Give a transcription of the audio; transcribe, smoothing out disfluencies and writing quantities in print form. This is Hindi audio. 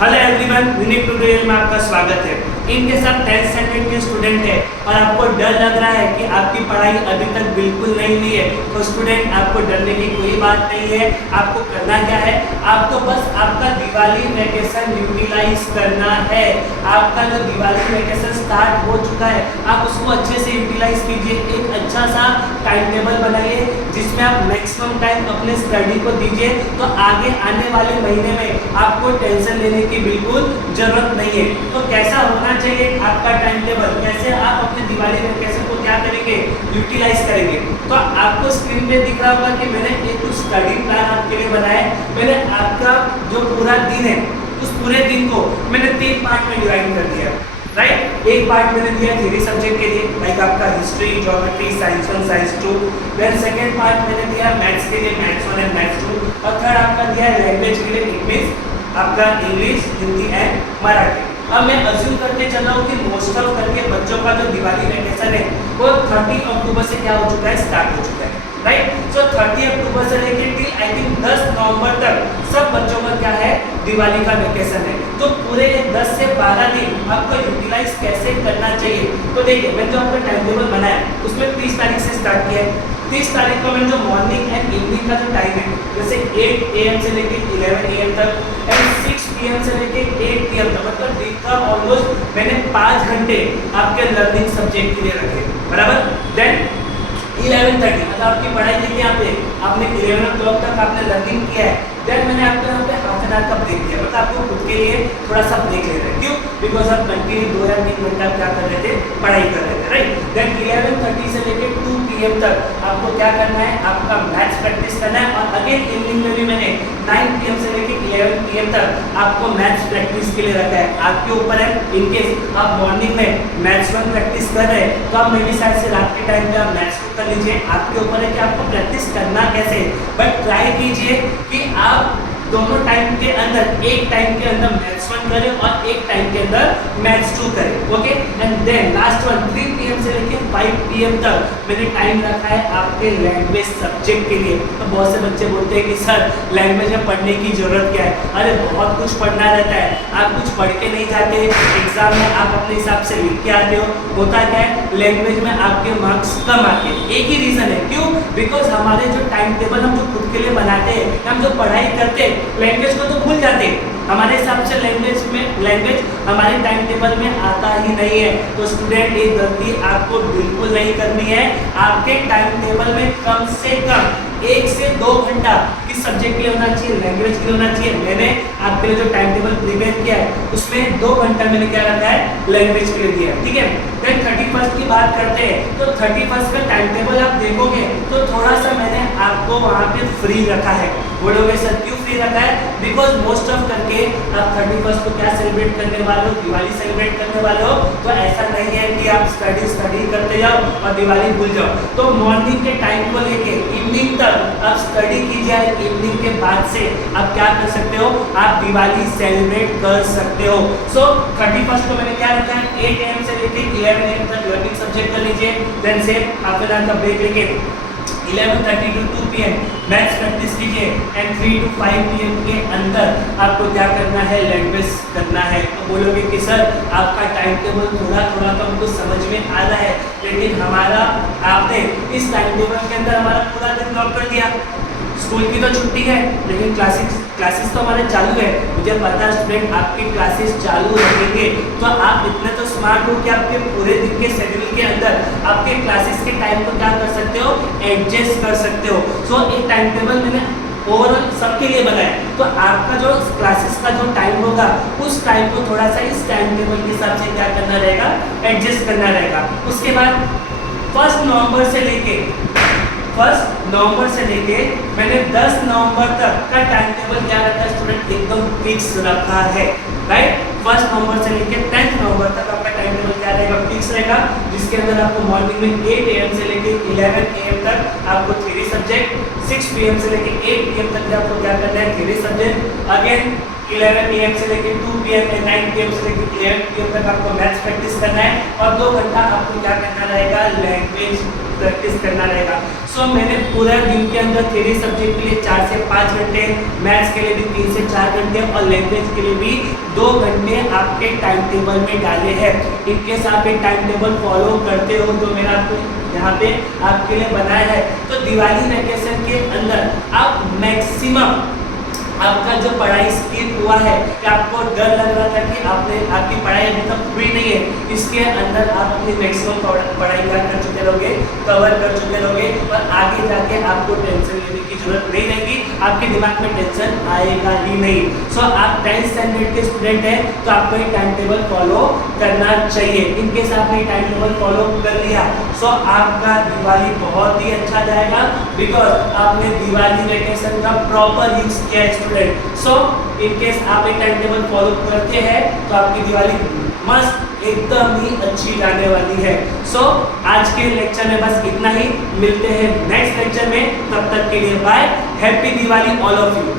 हेलो एवरीवन, यूनिक ट्यूटोरियल में आपका स्वागत है। इनके साथ 10th स्टैंडर्ड के स्टूडेंट है और आपको डर लग रहा है कि आपकी पढ़ाई अभी तक बिल्कुल नहीं हुई है, तो स्टूडेंट आपको डरने की कोई बात नहीं है। आपको करना क्या है, आपको बस आपका दिवाली वैकेशन यूटिलाइज करना है। आपका जो दिवाली वैकेशन स्टार्ट हो चुका है, आप उसको अच्छे से यूटिलाइज कीजिए। एक अच्छा सा टाइम टेबल बनाइए जिसमें आप मैक्सिमम टाइम अपने स्टडी को दीजिए, तो आगे आने वाले महीने में आपको टेंशन लेने की बिल्कुल जरूरत नहीं है। तो कैसा होना चाहिए आपका टाइम टेबल, कैसे आप अपने दिवाली वैकेशन को क्या करेंगे, यूटिलाइज करेंगे। तो आपको स्क्रीन पे दिख रहा होगा कि मैंने एक स्टडी प्लान आपके लिए बनाया है। मैंने आपका जो पूरा दिन है उस पूरे दिन को मैंने 3 पार्ट में डिवाइड कर दिया, राइट। एक पार्ट मैंने दिया थ्योरी सब्जेक्ट के लिए, लाइक आपका history, geography, science 1, science 2। Then second part मैंने दिया मैथ्स के लिए, मैथ्स 1 एंड मैथ्स 2। और थर्ड आपका दिया है लैंग्वेज के लिए, इट मींस आपका इंग्लिश, हिंदी एंड मराठी। अब मैं अज्यूम करके चल रहा हूँ कि मोस्ट ऑफ करके बच्चों का जो दिवाली वैकेशन है वो 30 अक्टूबर से क्या हो चुका है, स्टार्ट हो चुका है, राइट। सो 30 अक्टूबर से लेकर टिल आई थिंक 10 नवंबर तक सब बच्चों का क्या है, दिवाली का वैकेशन है। तो पूरे 10 से 12 दिन आपको यूटिलाइज कैसे करना चाहिए। तो देखिए, मैंने जो आपका टाइम टेबल बनाया उसमें 30 तारीख से स्टार्ट किया है। 30 तारीख को मैंने जो मॉर्निंग एंड इवनिंग का जो टाइम है, जैसे 8 AM से लेकर 11 AM तक एंड 6 PM से लेकर 8 PM तक, मतलब दिन का ऑलमोस्ट मैंने 5 घंटे आपके लर्निंग सब्जेक्ट के लिए रखे, बराबर। देन 11:30 मतलब आपकी पढ़ाई देखिए, यहाँ पे आपने 11 o'clock तक आपने लर्निंग किया है। देन मैंने आपको यहाँ पे हाफ एन आवर का ब्रेक दिया, मतलब आपको खुद के लिए थोड़ा सा ब्रेक ले रहे हैं। क्यों? बिकॉज आप कंटिन्यू 2 या 3 घंटा क्या कर रहे थे, पढ़ाई कर रहे थे, राइट। देन 11:30 से लेकर 2 PM तक आपको क्या करना है, आपका मैथ्स प्रैक्टिस करना है। और अगेन इवनिंग में भी मैंने 9 PM से लेकर 11 PM तक आपको मैथ्स प्रैक्टिस के लिए रखा है। आपके ऊपर है, इनकेस आप मॉर्निंग में मैथ्स 1 प्रैक्टिस कर रहे हैं तो आप मे बी शायद से रात के टाइम पे आप मैथ्स 2 कर लीजिए। आपके ऊपर है कि आपको प्रैक्टिस करना कैसे, बट ट्राई कीजिए कि आप दोनों टाइम के अंदर, एक टाइम के अंदर मैथ्स 1 करें और एक टाइम के अंदर मैथ्स 2 करें, okay. And then last one 3 PM से लेकर 5 PM तक मैंने टाइम रखा है आपके लैंग्वेज सब्जेक्ट के लिए। तो बहुत से बच्चे बोलते हैं कि सर लैंग्वेज में पढ़ने की जरूरत क्या है। अरे बहुत कुछ पढ़ना रहता है, आप कुछ पढ़ के नहीं जाते, एग्जाम में आप अपने हिसाब से लिख के आते हो। होता क्या है, लैंग्वेज में आपके मार्क्स कम आते हैं। एक ही रीजन है, क्यों? बिकॉज हमारे जो टाइम टेबल हम जो खुद के लिए बनाते हैं, हम जो पढ़ाई करते हैं, लैंग्वेज को तो भूल जाते हैं। हमारे हिसाब से लैंग्वेज हमारे टाइम टेबल में आता ही नहीं है। तो स्टूडेंट, ये गलती आपको बिल्कुल नहीं करनी है। आपके टाइम टेबल में कम से कम 1 से 2 घंटा किस सब्जेक्ट के लिए होना चाहिए, लैंग्वेज के लिए होना चाहिए। मैंने आपके लिए जो टाइम टेबल प्रिपेयर किया है उसमें 2 घंटा मैंने क्या रखा है, लैंग्वेज के लिए दिया है, ठीक है। देन 31st की बात करते हैं, तो 31st का टाइम टेबल आप देखोगे तो थोड़ा सा मैंने आपको वहाँ पे फ्री रखा है। बोलोगे सर क्यों फ्री रखा है? बिकॉज मोस्ट ऑफ करके आप 31st को क्या सेलिब्रेट करने वाले हो, दिवाली सेलिब्रेट करने वाले हो। तो ऐसा नहीं है कि आप स्टडी करते जाओ और दिवाली भूल जाओ। तो मॉर्निंग के टाइम को लेके इवनिंग तक आप स्टडी कीजिए। इवनिंग के बाद से आप क्या कर सकते हो, आप दिवाली सेलिब्रेट कर सकते हो। सो 31st को मैंने क्या रखा है, 8 AM से लेके 11 AM तक लर्निंग सब्जेक्ट कर लीजिए। देन से हाफ एन आवर का ब्रेक लेके 11:30 to 2 PM मैथ्स प्रैक्टिस कीजिए। एंड 3 to 5 PM के अंदर आपको क्या करना है, लैंग्वेज करना है। तो बोलोगे कि सर आपका टाइम टेबल थोड़ा थोड़ा तो हमको समझ में आ रहा है, लेकिन आपने इस टाइम टेबल के अंदर हमारा पूरा दिन लॉक कर दिया। स्कूल की तो छुट्टी है, लेकिन क्लासेस तो हमारे चालू है। मुझे पता है स्टूडेंट आपकी क्लासेस चालू रहेंगे, तो आप इतने तो स्मार्ट हो कि आपके पूरे दिन के शेड्यूल के अंदर आपके क्लासेस के टाइम को क्या कर सकते हो, एडजस्ट कर सकते हो। सो एक टाइम टेबल मैंने ओवरऑल सबके लिए बनाया। तो आपका जो क्लासेस का जो टाइम होगा उस टाइम को थोड़ा सा इस टाइम टेबल के हिसाब से क्या करना रहेगा, एडजस्ट करना रहेगा। उसके बाद 1 नवंबर से लेके मैंने 10 नवंबर तक का टाइम टेबल क्या रखा है स्टूडेंट, एकदम फिक्स रखा है, राइट। 1 नवंबर से लेके 10 नवंबर तक आपका टाइम टेबल क्या रहेगा, फिक्स रहेगा। जिसके अंदर आपको मॉर्निंग में 8 AM से लेके 11 AM तक आपको थ्योरी सब्जेक्ट, 6 PM से लेके 8 PM तक आपको क्या करना है, थ्योरी सब्जेक्ट। अगेन 11 AM से लेके 2 PM एंड 9 PM से लेके 11 PM तक आपको मैथ्स प्रैक्टिस करना है। और 2 घंटा आपको क्या करना रहेगा, लैंग्वेज प्रैक्टिस करना रहेगा। सो सो मैंने पूरा दिन के अंदर थ्योरी सब्जेक्ट के लिए 4 से 5 घंटे, मैथ्स के लिए भी 3 से 4 घंटे और लैंग्वेज के लिए भी 2 घंटे आपके टाइम टेबल में डाले हैं। इनकेस आप एक टाइम टेबल फॉलो करते हो जो मैंने आपको यहाँ पे आपके लिए बनाया है, तो दिवाली वैकेशन के अंदर आप मैक्सिमम आपका जो पढ़ाई स्किप हुआ है कि आपको डर लग रहा था कि आपकी पढ़ाई अभी तक हुई नहीं है, इसके अंदर आप अपनी मैक्सिमम पढ़ाई क्या कर चुके रहोगे, कवर कर चुके रहोगे और आगे जाके आपको टेंशन लेने की जरूरत नहीं रहेगी, आपके दिमाग में टेंशन आएगा ही नहीं। सो आप 10th स्टैंडर्ड के स्टूडेंट हैं तो आपको एक टाइम टेबल फॉलो करना चाहिए। इनकेस आपने टाइम टेबल फॉलो कर लिया सो आपका दिवाली बहुत ही अच्छा जाएगा, बिकॉज आपने दिवाली वैकेशन का प्रॉपर यूज किया है स्टूडेंट। सो इनकेस आप एक टाइम टेबल फॉलो करते हैं तो आपकी दिवाली मस्त एकदम ही अच्छी जाने वाली है। सो आज के लेक्चर में बस इतना ही, मिलते हैं नेक्स्ट लेक्चर में, तब तक के लिए bye, happy Diwali all of you.